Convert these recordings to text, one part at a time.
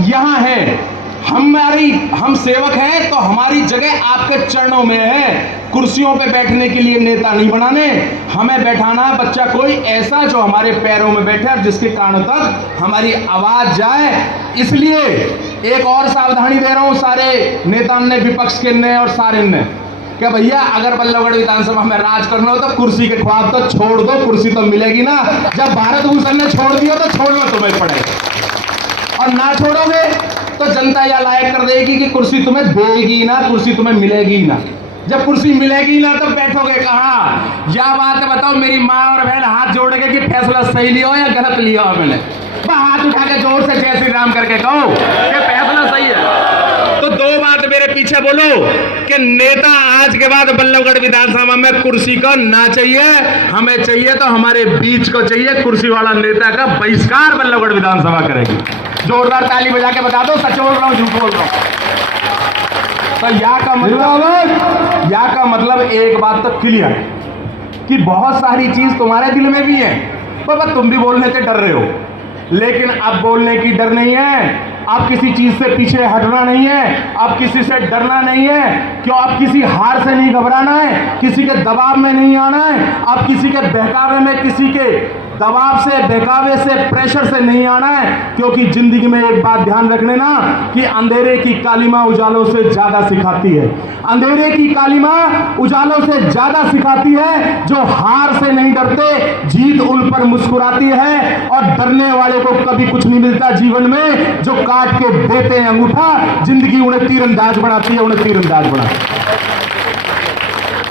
यहाँ है, हम सेवक हैं, तो हमारी जगह आपके चरणों में है। कुर्सियों पे बैठने के लिए नेता नहीं बनाने, हमें बैठाना है बच्चा कोई ऐसा जो हमारे पैरों में बैठे और जिसके कानों तक हमारी आवाज जाए। इसलिए एक और सावधानी दे रहा हूं सारे नेताओं ने, विपक्ष के ने और सारे ने, क्या भैया अगर बल्लभगढ़ विधानसभा में राज करना हो तो कुर्सी के ख्वाब तो छोड़ दो, कुर्सी तो मिलेगी ना। जब भारत भूषण ने छोड़ दिया तो छोड़ना तुम्हें पड़ेगा, और ना छोड़ोगे तो जनता यह लायक कर देगी कि कुर्सी तुम्हें देगी ना, कुर्सी तुम्हें मिलेगी ना। जब कुर्सी मिलेगी ना तो बैठोगे कहाँ? या बात बताओ, मेरी माँ और बहन हाथ जोड़ के कि फैसला सही लिया हो या गलत लिया हो मैंने? हाथ उठा के जोर से जय श्री राम करके कहो कि फैसला सही है। तो दो बात मेरे पीछे बोलो कि नेता आज के बाद बल्लभगढ़ विधानसभा में कुर्सी को ना चाहिए, हमें चाहिए तो हमारे बीच को चाहिए कुर्सी वाला नेता का बहिष्कार बल्लभगढ़ विधानसभा करेगी। जोरदार ताली बजा के बता दो सच बोल रहा हूं झूठ बोल रहा हूं। तो या का मतलब एक बात तो क्लियर कि बहुत सारी चीज तुम्हारे दिल में भी है, पर तुम भी बोलने से डर रहे हो, लेकिन अब बोलने की डर नहीं है। अब किसी चीज से पीछे हटना नहीं है, अब किसी से डरना नहीं है। क्यों? अब किसी हार से नहीं घबराना है, किसी के दबाव में नहीं आना है, अब किसी के बहकावे में, किसी के दबाव से, बहकावे से, प्रेशर से नहीं आना है। क्योंकि जिंदगी में एक बात ध्यान रखने ना कि अंधेरे की कालिमा उजालों से ज्यादा सिखाती है। अंधेरे की कालिमा उजालों से ज्यादा सिखाती है। जो हार से नहीं डरते, जीत उन पर मुस्कुराती है। और डरने वाले को कभी कुछ नहीं मिलता जीवन में। जो काट के देते हैं अंगूठा, जिंदगी उन्हें तीरंदाज बनाती है, उन्हें तीरंदाज बनाती है।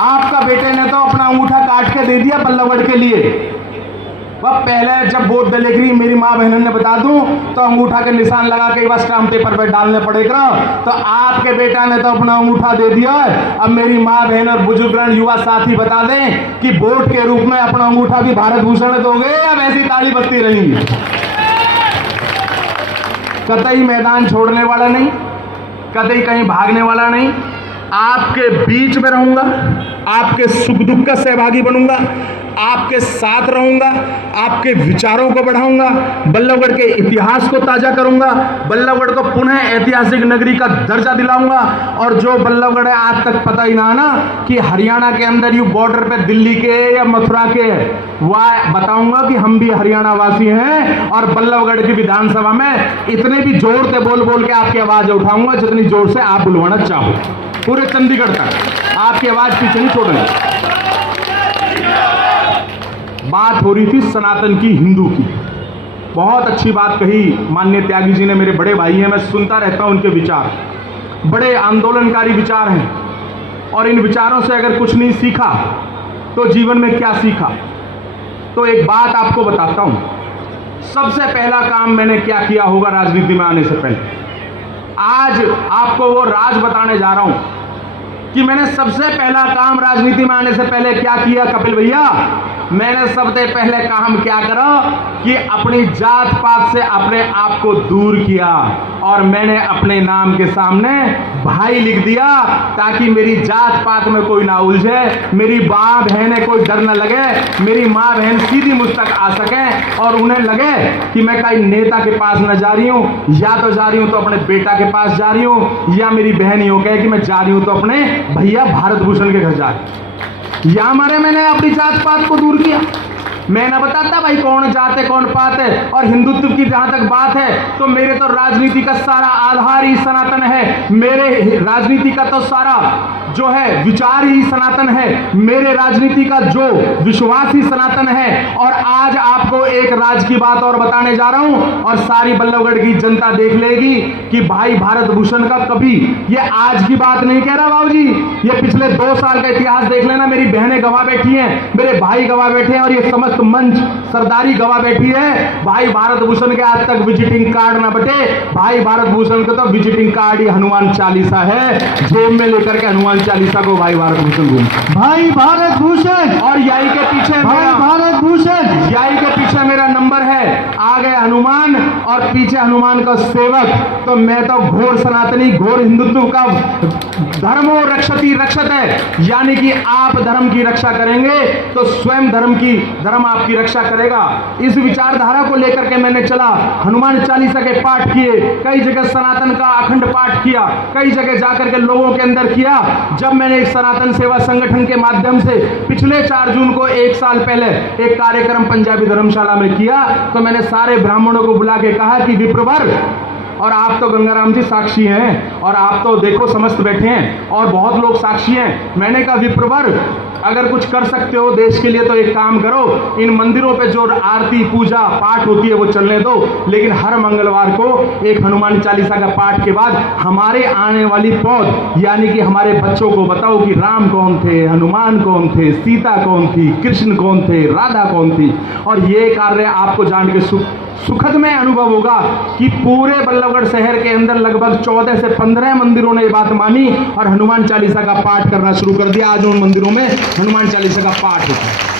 आपका बेटे ने तो अपना अंगूठा काट के दे दिया बल्लभगढ़ के लिए। वह पहले जब वोट डलेगी, मेरी माँ बहनों ने बता दूं, तो अंगूठा के निशान लगा के बस स्टाम्प पेपर पे डालने पड़ेगा। तो आपके बेटा ने तो अपना अंगूठा दे दिया है। अब मेरी माँ बहन और बुजुर्ग युवा साथी बता दें कि वोट के रूप में अपना अंगूठा भी भारत भूषण दोगे या वैसी ताली बजती रहेंगी? कतई मैदान छोड़ने वाला नहीं, कतई कहीं भागने वाला नहीं। आपके बीच में रहूंगा, आपके सुख दुख का सहभागी बनूंगा, आपके साथ रहूंगा, आपके विचारों को बढ़ाऊंगा, बल्लभगढ़ के इतिहास को ताजा करूंगा, बल्लभगढ़ को पुनः ऐतिहासिक नगरी का दर्जा दिलाऊंगा। और जो बल्लभगढ़ है आज तक पता ही ना कि हरियाणा के अंदर यू बॉर्डर पे दिल्ली के या मथुरा के, वह बताऊंगा कि हम भी हरियाणा वासी हैं। और बल्लभगढ़ की विधानसभा में इतने भी जोर से बोल बोल के आपकी आवाज उठाऊंगा जितनी जोर से आप बुलवाना चाहो, पूरे चंडीगढ़ तक आपकी आवाज पीछे नहीं छोड़ेंगे। बात हो रही थी सनातन की, हिंदू की। बहुत अच्छी बात कही माननीय त्यागी जी ने, मेरे बड़े भाई हैं, मैं सुनता रहता हूं उनके विचार, बड़े आंदोलनकारी विचार हैं। और इन विचारों से अगर कुछ नहीं सीखा तो जीवन में क्या सीखा? तो एक बात आपको बताता हूं। सबसे पहला काम मैंने क्या किया होगा राजनीति में आने से पहले, आज आपको वो राज बताने जा रहा हूं कि मैंने सबसे पहला काम राजनीति में आने से पहले क्या किया। कपिल भैया, मैंने सबसे पहले काम क्या करा कि अपनी जात पात से अपने आप को दूर किया और मैंने अपने नाम के सामने भाई लिख दिया, ताकि मेरी जात पात में कोई ना उलझे, मेरी माँ बहनें कोई डर न लगे, मेरी माँ बहन सीधी मुझ तक आ सके और उन्हें लगे कि मैं कहीं नेता के पास न जा रही हूँ, या तो जा रही हूँ तो अपने बेटा के पास जा रही हूँ, या मेरी बहन ही हो कहे कि मैं जा रही हूँ तो अपने भैया भारत भूषण के घर जा रही हूँ। या हमारे मैंने अपनी जात पात को दूर किया। मैं ना बताता भाई कौन जात है कौन पात है। और हिंदुत्व की जहां तक बात है तो मेरे तो राजनीति का सारा आधार ही सनातन है। मेरे राजनीति का तो सारा जो है विचार ही सनातन है, मेरे राजनीति का जो विश्वास ही सनातन है। और आज आपको एक राज की बात और बताने जा रहा हूं और सारी बल्लभगढ़ की जनता देख लेगी कि भाई भारत भूषण का कभी, ये आज की बात नहीं कह रहा बाबू जी, ये पिछले 2 साल का इतिहास देख लेना। मेरी बहनें गवाह बैठी हैं, मेरे भाई गवाह बैठे हैं और ये समस्त मंच सरदारी गवाह बैठी है। भाई भारत भूषण के आज तक विजिटिंग कार्ड ना बटे। भाई भारत भूषण का तो विजिटिंग कार्ड ही हनुमान चालीसा है, जेब में लेकर के हनुमान चालीसा को भाई भारत भूषण घूम, भाई भारत भूषण। और यही के पीछे भाई भारत भूषण, यही के पीछे मेरा नंबर है। आ गए हनुमान और पीछे हनुमान का सेवक, तो मैं तो घोर सनातनी, घोर हिंदुत्व का धर्मो रक्षति रक्षत है, यानी कि आप धर्म की रक्षा करेंगे तो स्वयं धर्म आपकी रक्षा करेगा। इस विचारधारा को लेकर के मैंने चला, हनुमान चालीसा के पाठ किए, कई जगह सनातन का अखंड पाठ किया, कई जगह जाकर के लोगों के अंदर किया। जब मैंने एक सनातन सेवा संगठन के माध्यम से पिछले 4 जून को 1 साल पहले एक कार्यक्रम पंजाबी धर्मशाला में किया, तो मैंने सारे ब्राह्मणों को बुला के कहा कि विप्रवर, और आप तो गंगाराम जी साक्षी हैं, और आप तो देखो समस्त बैठे हैं और बहुत लोग साक्षी हैं। मैंने कहा विप्रवर, अगर कुछ कर सकते हो देश के लिए तो एक काम करो, इन मंदिरों पे जो आरती पूजा पाठ होती है वो चलने दो, लेकिन हर मंगलवार को एक हनुमान चालीसा का पाठ के बाद हमारे आने वाली पौध यानी कि हमारे बच्चों को बताओ कि राम कौन थे, हनुमान कौन थे, सीता कौन थी, कृष्ण कौन थे, राधा कौन थी। और ये कार्य आपको जान के सुखद में अनुभव होगा कि पूरे बल्लभगढ़ शहर के अंदर लगभग 14 से 15 मंदिरों ने ये बात मानी और हनुमान चालीसा का पाठ करना शुरू कर दिया। आज उन मंदिरों में हनुमान चालीसा का पाठ होता है।